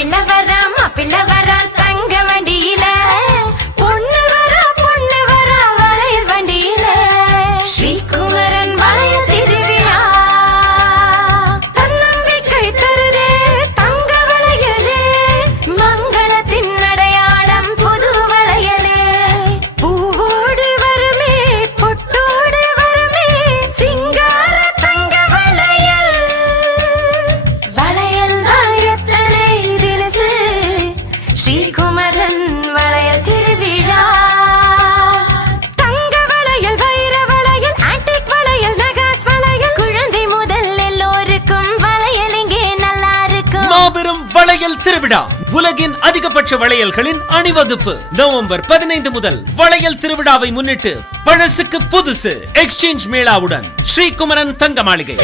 పిల్లవరా మా పిల్లవరా. ஸ்ரீகுமரன் வளையல் திருவிழா. தங்க வளையல் வைர வளையல் ஆன்டிக் வளையல் நகாஸ் வளையல். குழந்தை முதல் எல்லோருக்கும் வளையல் இங்கே நல்லா இருக்கும். மாபெரும் வளையல் திருவிழா உலகின் அதிகபட்ச வளையல்களின் அணிவகுப்பு. நவம்பர் பதினைந்து முதல் வளையல் திருவிழாவை முன்னிட்டு பழசுக்கு புதுசு எக்ஸ்சேஞ்ச் மேளாவுடன் ஸ்ரீகுமரன் தங்க மாளிகை.